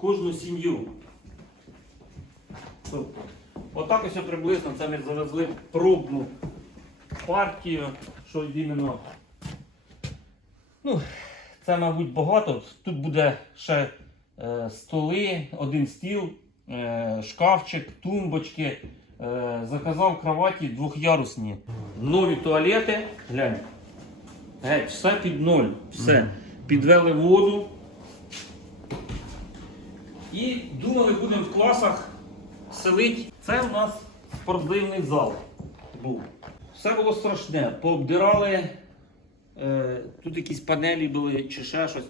кожну сім'ю. Тобто, отак ось приблизно це ми завезли пробну партію, що іменно. Ну, це, мабуть, багато. Тут буде ще е, столи, один стіл, е, шкафчик, тумбочки. Е, заказав кроваті двохярусні. Нові туалети. Глянь. Геть, все під ноль. Все. Підвели воду. І думали, будемо в класах селити. Це у нас спортивний зал був. Все було страшне. Пообдирали, е, тут якісь панелі були чи ще щось.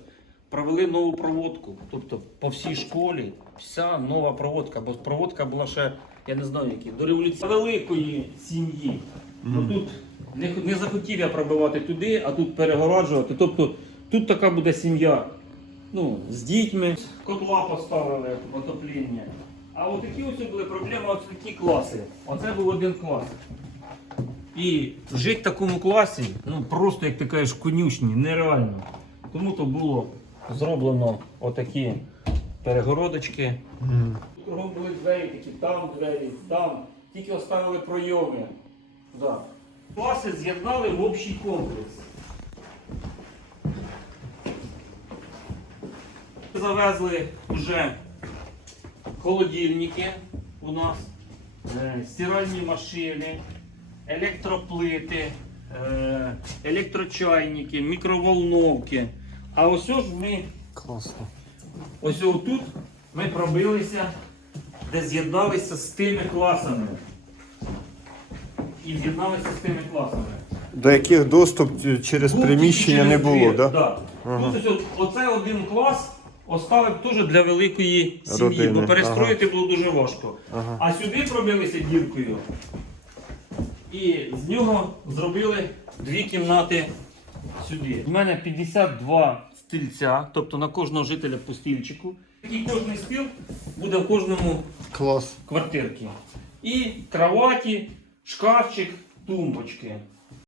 Провели нову проводку. Тобто по всій школі вся нова проводка, бо проводка була ще, я не знаю які, до революції великої сім'ї. Ну, тут не, не захотів я пробивати туди, а тут перегороджувати. Тобто тут така буде сім'я. Ну, з дітьми. Котла поставили отоплення. А от такі ось були проблеми, ось такі класи. Оце був один клас. І жити в такому класі, ну просто як ти кажеш, конюшні, нереально. Тому то було зроблено отакі перегородочки. Кругом були двері, такі там двері, там. Тільки оставили пройоми. Да. Класи з'єднали в общий комплекс. Завезли вже холодильники у нас, е, стиральні машини, електроплити, е, електрочайники, мікроволновки. А ось ж ми Класно. Ось тут ми пробилися, де з'єдналися з тими класами. І з'єдналися з тими класами. До яких доступ через Був приміщення не було, двір, да? Да. Ага. Тут ось, оце один клас оставив теж для великої сім'ї, Родини, бо перестроїти було дуже важко. Ага. А сюди пробилися діркою. І з нього зробили дві кімнати сюди. У мене 52 стільця, тобто на кожного жителя по стільчику. Такий кожний стіл буде в кожному Клас. квартирці. І кроваті, шкафчик, тумбочки.